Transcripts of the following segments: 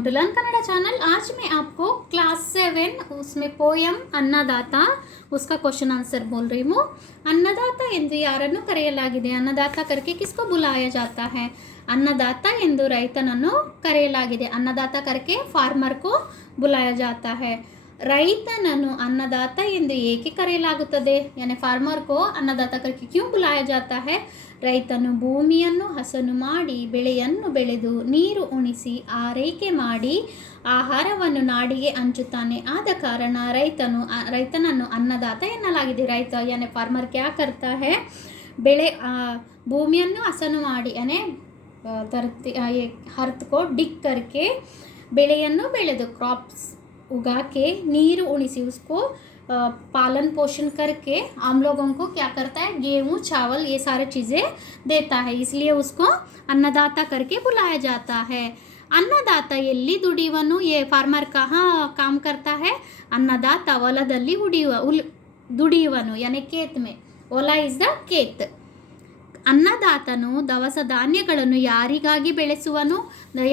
Welcome to learn Kannada channel. आज मैं आपको क्लास 7 उसमें पोयम अन्नदाता उसका क्वेश्चन आंसर बोल रही हूँ। अन्नदाता ಎಂದು ಯಾರನ್ನು ಕರೆಯಲಾಗಿದೆ? अन्नदाता करके किसको बुलाया जाता है? अन्नदाता ಎಂದು ರೈತನನ್ನು ಕರೆಯಲಾಗಿದೆ। अन्नदाता करके फार्मर को बुलाया जाता है। ರೈತನನ್ನು अन्नदाता ಎಂದು ಏಕೆ ಕರೆಯಲಾಗುತ್ತದೆ? यानी फार्मर को अन्नदाता करके क्यों बुलाया जाता है? ರೈತನು ಭೂಮಿಯನ್ನು ಹಸನು ಮಾಡಿ ಬೆಳೆಯನ್ನು ಬೆಳೆದು ನೀರು ಉಣಿಸಿ ಆರೈಕೆ ಮಾಡಿ ಆಹಾರವನ್ನು ನಾಡಿಗೆ ಹಂಚುತ್ತಾನೆ, ಆದ ಕಾರಣ ರೈತನನ್ನು ಅನ್ನದಾತ ಎನ್ನಲಾಗಿದೆ। ರೈತ ಯಾನೆ ಫಾರ್ಮರ್ ಕ್ಯಾ ಕರ್ತಾ है? ಬೆಳೆ ಭೂಮಿಯನ್ನು ಹಸನು ಮಾಡಿ यानी धरती अर्थ को डिग करके ಬೆಳೆಯನ್ನು ಬೆಳೆದು क्रॉप्स उगा के नीರು उणिसी उसको पालन पोषण करके हम लोगों को क्या करता है? गेहूँ चावल ये सारी चीज़ें देता है, इसलिए उसको अन्नदाता करके बुलाया जाता है। अन्नदाता ಎಲ್ಲಿ ದುಡಿಯುವನು? ये फार्मर कहाँ काम करता है? अन्नदाता ಹೊಲದಲ್ಲಿ ದುಡಿಯುವನು यानी खेत में। ಹೊಲ इज द खेत। ಅನ್ನದಾತನು ದವಸ ಧಾನ್ಯಗಳನ್ನು ಯಾರಿಗಾಗಿ ಬೆಳೆಸುವನು?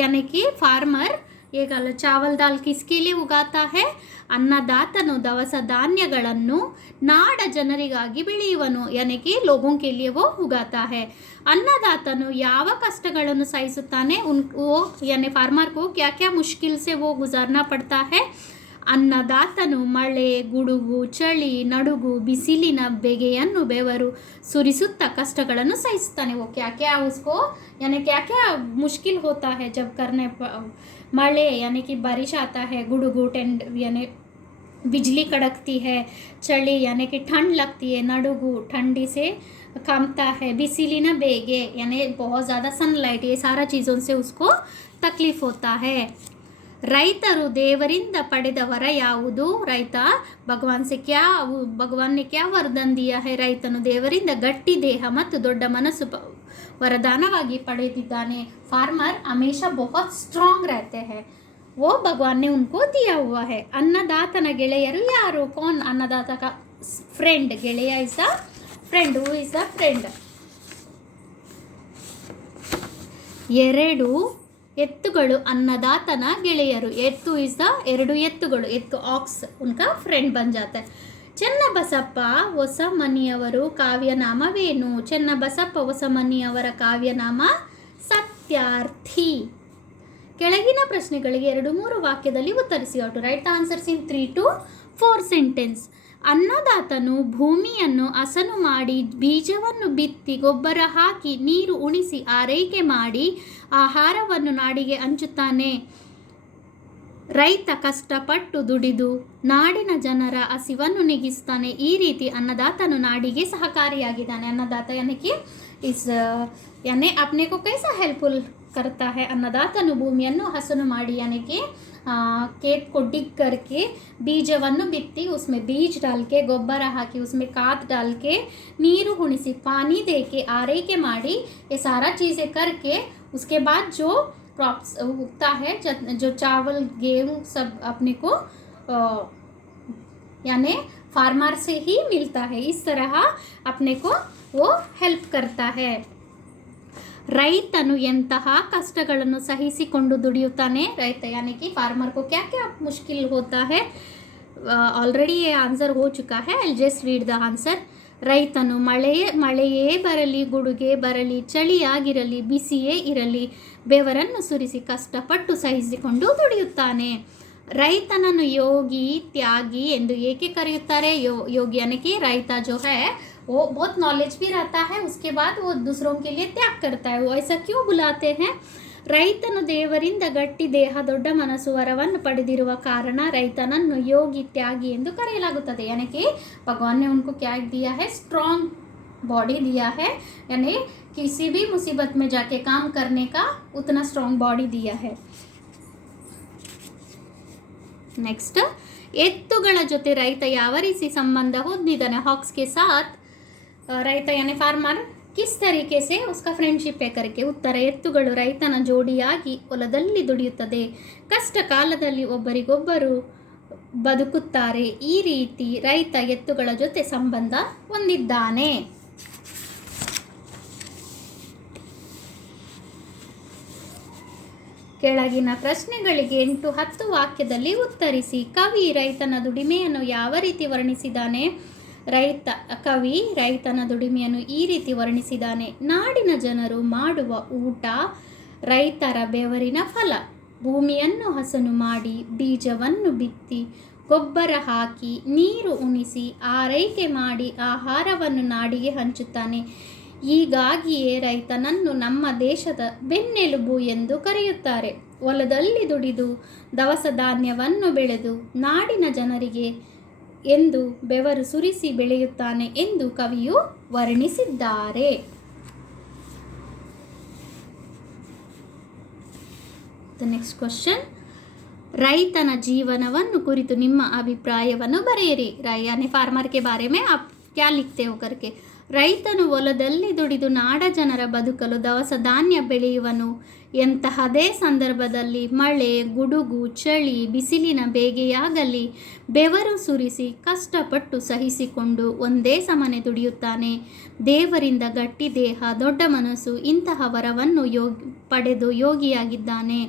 यानी कि फार्मर ये चावल दाल किसके लिए उगाता है? अन्नदातनु दवस धान्यಗಳನ್ನು ನಾಡ ಜನರಿಗಾಗಿ ಬೆಳೆಯುವನು यानी कि लोगों के लिए वो उगाता है। अन्नदातनु ಯಾವ ಕಷ್ಟಗಳನ್ನು ಸಹಿಸುತ್ತಾನೆ? वो यानी फार्मर को क्या क्या मुश्किल से वो गुजारना पड़ता है? ಅನ್ನದಾತನು ಮಳೆ, ಗುಡುಗು, ಚಳಿ, ನಡುಗು, ಬಿಸಿಲಿನ ಬೆಗೆಯನ್ನು ಬೆವರು ಸುರಿಸುತ್ತಾ ಕಷ್ಟಗಳನ್ನು ಸಹಿಸುತ್ತಾನೆ। वो क्या क्या उसको यानी क्या क्या मुश्किल होता है जब करने मळे यानी कि बारिश आता है, गुड़गु टेंड यानी बिजली कड़कती है, चली यानी कि ठंड लगती है, नडुगु ठंडी से कांपता है, बिसिलिना बेगे यानी बहुत ज़्यादा सनलाइट, ये सारा चीज़ों से उसको तकलीफ होता है। ರೈತರು ದೇವರಿಂದ ಪಡೆದ ವರ ಯಾವುದು? ರೈತ ಭಗವಾನ್ ने क्या वरदान दिया है? ರೈತನು ದೇವರಿಂದ ಗಟ್ಟಿ ದೇಹ ಮತ್ತು ದೊಡ್ಡ ಮನಸ್ಸು वरदानವಾಗಿ ಪಡೆದಿದ್ದಾನೆ। फार्मर हमेशा बहुत स्ट्रांग रहते हैं, वो भगवान ने उनको दिया हुआ है। अन्नदातನ ಗೆಳೆಯರು ಯಾರು? कौन अन्नदाता का फ्रेंड? ಗೆಳೆಯ is a friend. Who is a friend? ಎರಡು ಎತ್ತುಗಳು अन्नदातನ ಗೆಳೆಯರು। ಎತ್ತು ಇಸ್ ದ ಎರಡು ಎತ್ತುಗಳು, ಎತ್ತು ಆಕ್ಸ್ ಉನ್ಕಾ ಫ್ರೆಂಡ್ ಬನ್ ಜಾತಾ है। ಚೆನ್ನಬಸಪ್ಪ ಹೊಸಮನಿಯವರ ಕಾವ್ಯನಾಮವೇನು? ಚೆನ್ನಬಸಪ್ಪ ಹೊಸಮನಿಯವರ ಕಾವ್ಯನಾಮ ಸತ್ಯಾರ್ಥಿ। ಕೆಳಗಿನ ಪ್ರಶ್ನೆಗಳಿಗೆ 2-3 ವಾಕ್ಯದಲ್ಲಿ ಉತ್ತರಿಸಿ। To write answers in 3 to 4 sentence. ಅನ್ನದಾತನು ಭೂಮಿಯನ್ನು ಹಸನು ಮಾಡಿ ಬೀಜವನ್ನು ಬಿತ್ತಿ ಗೊಬ್ಬರ ಹಾಕಿ ನೀರು ಉಣಿಸಿ ಆರೈಕೆ ಮಾಡಿ ಆಹಾರವನ್ನು ನಾಡಿಗೆ ಹಂಚುತ್ತಾನೆ। ರೈತ ಕಷ್ಟಪಟ್ಟು ದುಡಿದು ನಾಡಿನ ಜನರ ಹಸಿವನ್ನು ನೀಗಿಸ್ತಾನೆ। ಈ ರೀತಿ ಅನ್ನದಾತನು ನಾಡಿಗೆ ಸಹಕಾರಿಯಾಗಿದ್ದಾನೆ। ಅನ್ನದಾತ यानी कि इस यानी अपने को कैसा हेल्पफुल करता है? ಅನ್ನದಾತನು ಭೂಮಿಯನ್ನು ಹಸನು ಮಾಡಿ यानी कि खेत को डिग करके बीजವನ್ನು बित्ती उसमें बीज डाल के गोबर हाकि उसमें खाद डाल के नीरू उणिसी पानी दे के आरैके माड़ी ये सारा चीज़ें करके उसके बाद जो क्रॉप्स उगता है, जो चावल गेहूँ सब अपने को यानी फार्मर से ही मिलता है। इस तरह अपने को वो हेल्प करता है। ರೈತನು ಎಂತಹ ಕಷ್ಟಗಳನ್ನು ಸಹಿಸಿಕೊಂಡು ದುಡಿಯುತ್ತಾನೆ? ರೈತ यानी कि फार्मर को क्या क्या मुश्किल होता है? ऑलरेडी ये आंसर हो चुका है, I just read the answer. ರೈತನು ಮಳೆಯೇ ಬರಲಿ, ಗುಡುಗೆ ಬರಲಿ, ಚಳಿಯಾಗಿರಲಿ, ಬಿಸಿಯೇ ಇರಲಿ ಬೆವರನ್ನು ಸುರಿಸಿ ಕಷ್ಟಪಟ್ಟು ಸಹಿಸಿಕೊಂಡು ದುಡಿಯುತ್ತಾನೆ। ರೈತನನ್ನು ಯೋಗಿ ತ್ಯಾಗಿ ಎಂದು ಏಕೆ ಕರೆಯುತ್ತಾರೆ? योगी यानी कि रायता जो है वो बहुत नॉलेज भी रहता है, उसके बाद वो दूसरों के लिए त्याग करता है। वो ऐसा क्यों बुलाते हैं? ರೈತನು ದೇವರಿಂದ ಗಟ್ಟಿ ದೇಹ ದೊಡ್ಡ ಮನಸ್ಸು ವರವನ್ನು ಪಡೆದಿರುವ ಕಾರಣ ರೈತನನ್ನು ಯೋಗಿ ತ್ಯಾಗಿ ಎಂದು ಕರೆಯಲಾಗುತ್ತದೆ। यानी कि भगवान ने उनको क्या दिया है? स्ट्रॉन्ग बॉडी दिया है, यानी किसी भी मुसीबत में जाके काम करने का उतना स्ट्रॉन्ग बॉडी दिया है। नेक्स्ट, ಎತ್ತುಗಳ ಜೊತೆ ರೈತ ಯಾವ ರೀತಿ ಸಂಬಂಧ ಹೊಂದಿದ್ದಾನೆ? हॉक्स के साथ ರೈತ यानी फार्मर किस तरीके से उसका फ्रेंडशिप है करके उत्तर। ಎತ್ತುಗಳು ರೈತನ ಜೋಡಿಯಾಗಿ ಹೊಲದಲ್ಲಿ ದುಡಿಯುತ್ತದೆ, ಕಷ್ಟ ಕಾಲದಲ್ಲಿ ಒಬ್ಬರಿಗೊಬ್ಬರು ಬದುಕುತ್ತಾರೆ। ಈ ರೀತಿ ರೈತ ಎತ್ತುಗಳ ಜೊತೆ ಸಂಬಂಧ ಹೊಂದಿದ್ದಾನೆ। ಕೆಳಗಿನ ಪ್ರಶ್ನೆಗಳಿಗೆ 8-10 ವಾಕ್ಯದಲ್ಲಿ ಉತ್ತರಿಸಿ. ಕವಿ ರೈತನ ದುಡಿಮೆಯನ್ನು ಯಾವ ರೀತಿ ವರ್ಣಿಸಿದ್ದಾನೆ? ಕವಿ ರೈತನ ದುಡಿಮೆಯನ್ನು ಈ ರೀತಿ ವರ್ಣಿಸಿದ್ದಾನೆ. ನಾಡಿನ ಜನರು ಮಾಡುವ ಊಟ ರೈತರ ಬೆವರಿನ ಫಲ. ಭೂಮಿಯನ್ನು ಹಸನು ಮಾಡಿ, ಬೀಜವನ್ನು ಬಿತ್ತಿ, ಗೊಬ್ಬರ ಹಾಕಿ, ನೀರು ಉಣಿಸಿ, ಆರೈಕೆ ಮಾಡಿ ಆಹಾರವನ್ನು ನಾಡಿಗೆ ಹಂಚುತ್ತಾನೆ. ಹೀಗಾಗಿಯೇ ರೈತನನ್ನು ನಮ್ಮ ದೇಶದ ಬೆನ್ನೆಲುಬು ಎಂದು ಕರೆಯುತ್ತಾರೆ. ಹೊಲದಲ್ಲಿ ದುಡಿದು ದವಸ ಧಾನ್ಯವನ್ನು ಬೆಳೆದು ನಾಡಿನ ಜನರಿಗೆ ಎಂದು ಬೆವರು ಸುರಿಸಿ ಬೆಳೆಯುತ್ತಾನೆ ಎಂದು ಕವಿಯು ವರ್ಣಿಸಿದ್ದಾರೆ. The next question. रैतन जीवनವನ್ನು ಕುರಿತು ನಿಮ್ಮ ಅಭಿಪ್ರಾಯವನ್ನು ಬರೆಯಿರಿ. यानी फार्मर के बारे में आप क्या लिखते हो करके. ರೈತನು ಹೊಲದಲ್ಲಿ ದುಡಿದು ನಾಡ ಜನರ ಬದುಕಲು ದವಸ ಧಾನ್ಯ ಬೆಳೆಯುವನು. ಎಂತಹದೇ ಸಂದರ್ಭದಲ್ಲಿ ಮಳೆ, ಗುಡುಗು, ಚಳಿ, ಬಿಸಿಲಿನ ಬೇಗೆಯಾಗಲಿ ಬೆವರು ಸುರಿಸಿ ಕಷ್ಟಪಟ್ಟು ಸಹಿಸಿಕೊಂಡು ಒಂದೇ ಸಮನೆ ದುಡಿಯುತ್ತಾನೆ. ದೇವರಿಂದ ಗಟ್ಟಿ ದೇಹ, ದೊಡ್ಡ ಮನಸ್ಸು ಇಂತಹ ವರವನ್ನು ಪಡೆದು ಯೋಗಿಯಾಗಿದ್ದಾನೆ.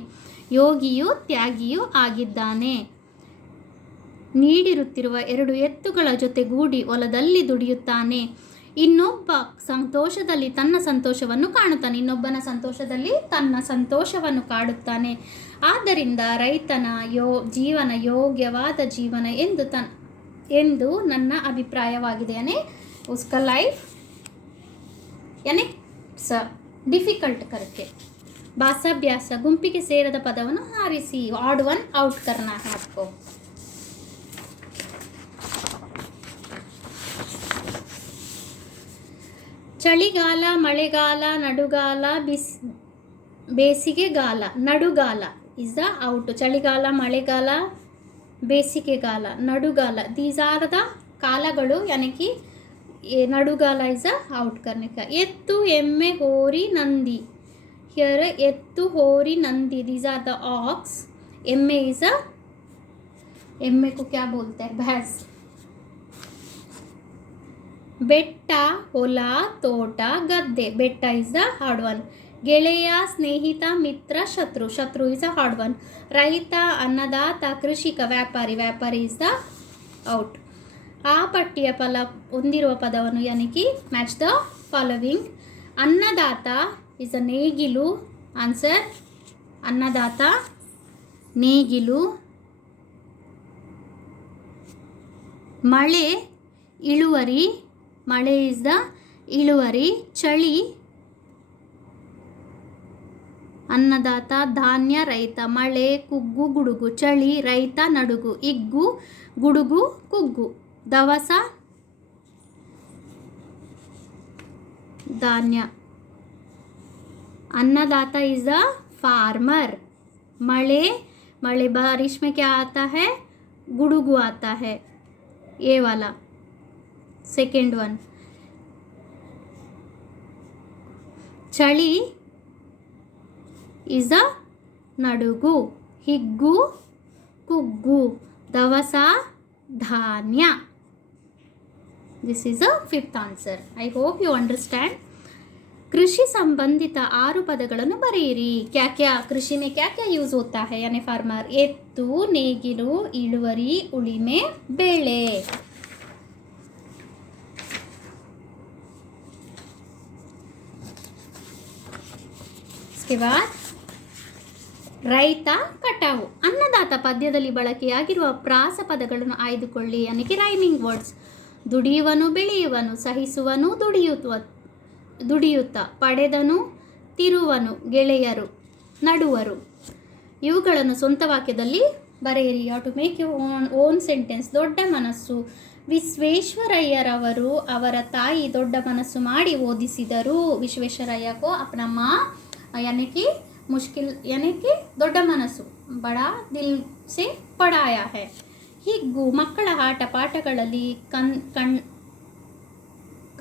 ಯೋಗಿಯೂ ತ್ಯಾಗಿಯೂ ಆಗಿದ್ದಾನೆ. ನೀಡಿರುತ್ತಿರುವ 2 ಎತ್ತುಗಳ ಜೊತೆಗೂಡಿ ಹೊಲದಲ್ಲಿ ದುಡಿಯುತ್ತಾನೆ. ಇನ್ನೊಬ್ಬ ಸಂತೋಷದಲ್ಲಿ ತನ್ನ ಸಂತೋಷವನ್ನು ಕಾಣುತ್ತಾನೆ. ಇನ್ನೊಬ್ಬನ ಸಂತೋಷದಲ್ಲಿ ತನ್ನ ಸಂತೋಷವನ್ನು ಕಾಡುತ್ತಾನೆ. ಆದ್ದರಿಂದ ರೈತನ ಜೀವನ ಯೋಗ್ಯವಾದ ಜೀವನ ಎಂದು ನನ್ನ ಅಭಿಪ್ರಾಯವಾಗಿದೆ. यानी उसका लाइफ यानी डिफिकल्ट करके. ಭಾಷಾಭ್ಯಾಸ. ಗುಂಪಿಗೆ ಸೇರದ ಪದವನ್ನು ಆರಿಸಿ. ಆಡ್ ಒನ್ ಔಟ್ करना है आपको. ಚಳಿಗಾಲ, ಮಳೆಗಾಲ, ನಡುಗಾಲ, ಬೇಸಿಗೆಗಾಲ. ನಡುಗಾಲ ಇಸ್ ದ ಔಟ್. ಚಳಿಗಾಲ, ಮಳೆಗಾಲ, ಬೇಸಿಗೆಗಾಲ, ನಡುಗಾಲ ದೀಸ್ ಆರ್ ದ ಕಾಲಗಳು. यानी कि ನಡುಗಾಲ ಇಸ್ ದ ಔಟ್ करने का. ಎತ್ತು, ಎಮ್ಮೆ, ಹೋರಿ, ನಂದಿ. हियर ಎತ್ತು, ಹೋರಿ, ನಂದಿ दीज आर द ऑक्स. एम्मे इज अ एम्मे को क्या बोलते हैं? भैंस. ಬೆಟ್ಟ, ಹೊಲ, ತೋಟ, ಗದ್ದೆ. ಬೆಟ್ಟ ಇಸ್ ದ ಹಾರ್ಡ್ ಒನ್. ಗೆಳೆಯ, ಸ್ನೇಹಿತ, ಮಿತ್ರ, ಶತ್ರು. ಶತ್ರು ಇಸ್ ಅ ಹಾರ್ಡ್ ಒನ್. ರೈತ, ಅನ್ನದಾತ, ಕೃಷಿಕ, ವ್ಯಾಪಾರಿ. ವ್ಯಾಪಾರಿ ಇಸ್ ದ ಔಟ್. ಆ ಪಟ್ಟಿಯ ಫಲ ಹೊಂದಿರುವ ಪದವನ್ನು यानी कि ಮ್ಯಾಚ್ ದ ಫಾಲೋವಿಂಗ್. ಅನ್ನದಾತ ಇಸ್ ಅ ನೇಗಿಲು. ಆನ್ಸರ್ ಅನ್ನದಾತ ನೇಗಿಲು. ಮಳೆ ಇಳುವರಿ. ಮಳೆ ಇಸ್ ದ ಇಳುವರಿ. ಚಳಿ ಅನ್ನದಾತ, ಧಾನ್ಯ ರೈತ. ಮಳೆ, ಕುಗ್ಗು, ಗುಡುಗು. ಚಳಿ ರೈತ, ನಡುಗು. ಇಗ್ಗು, ಗುಡುಗು, ಕುಗ್ಗು. ದವಸ ಧಾನ್ಯ. अन्नदाता इज अ फार्मर. मळे, मळे बारिश में क्या आता है? गुड़ुगु आता है. ये वाला सेकेंड वन. चली इज अ नडुगु. हिग्गु, कुग्गु. दवस धान्य. This is a 5th answer. I hope you understand. कृषि संबंधित 6 ಪದಗಳನ್ನು ಬರೆಯಿರಿ. क्या क्या कृषि में क्या क्या यूज होता है यानी फार्मर. ಎತ್ತು, ನೇಗಿಲು, ಇಳುವರಿ, ಉಳಿಮೆ, ಬೆಳೆ. इसके बाद ರೈತ, ಕಟಾವು. ಅನ್ನದಾತ ಪದ್ಯದಲ್ಲಿ ಬಳಕೆಯಾಗಿರುವ ಪ್ರಾಸ ಪದಗಳನ್ನು ಆಯ್ದುಕೊಳ್ಳಿ. यानी कि ರೈಮಿಂಗ್ ವರ್ಡ್ಸ್. ದುಡಿಯುವನು, ಬೆಳೆಯುವನು, ಸಹಿಸುವನು, ದುಡಿಯುತ್ತ, ಪಡೆದನು, ತಿರುವನು, ಗೆಳೆಯರು, ನಡುವರು. ಇವುಗಳನ್ನು ಸ್ವಂತ ವಾಕ್ಯದಲ್ಲಿ ಬರೆಯಿರಿ. You have to make your own sentence. ದೊಡ್ಡ ಮನಸ್ಸು. ವಿಶ್ವೇಶ್ವರಯ್ಯರವರು ಅವರ ತಾಯಿ ದೊಡ್ಡ ಮನಸ್ಸು ಮಾಡಿ ಓದಿಸಿದರು. ವಿಶ್ವೇಶ್ವರಯ್ಯ को अपना माँ यानी कि मुश्किल यानी कि ದೊಡ್ಡ ಮನಸ್ಸು ಬಡಾ ದಿಲ್ से ಪಡಾಯಾ है. ಹಿಗ್ಗು ಮಕ್ಕಳ ಆಟ ಪಾಠಗಳಲ್ಲಿ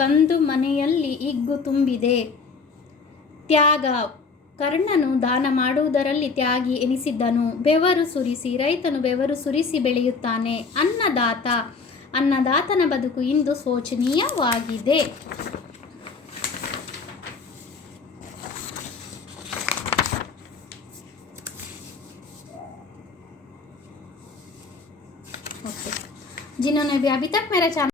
ಕಂದು ಮನೆಯಲ್ಲಿ ಹಿಗ್ಗು ತುಂಬಿದೆ. ತ್ಯಾಗ ಕರ್ಣನು ದಾನ ಮಾಡುವುದರಲ್ಲಿ ತ್ಯಾಗಿ ಎನಿಸಿದ್ದನು. ಬೆವರು ಸುರಿಸಿ ರೈತನು ಬೆವರು ಸುರಿಸಿ ಬೆಳೆಯುತ್ತಾನೆ. ಅನ್ನದಾತ ಅನ್ನದಾತನ ಬದುಕು ಇಂದು ಶೋಚನೀಯವಾಗಿದೆ. ओके, जिन्होंने भी अभी तक मेरे चैनल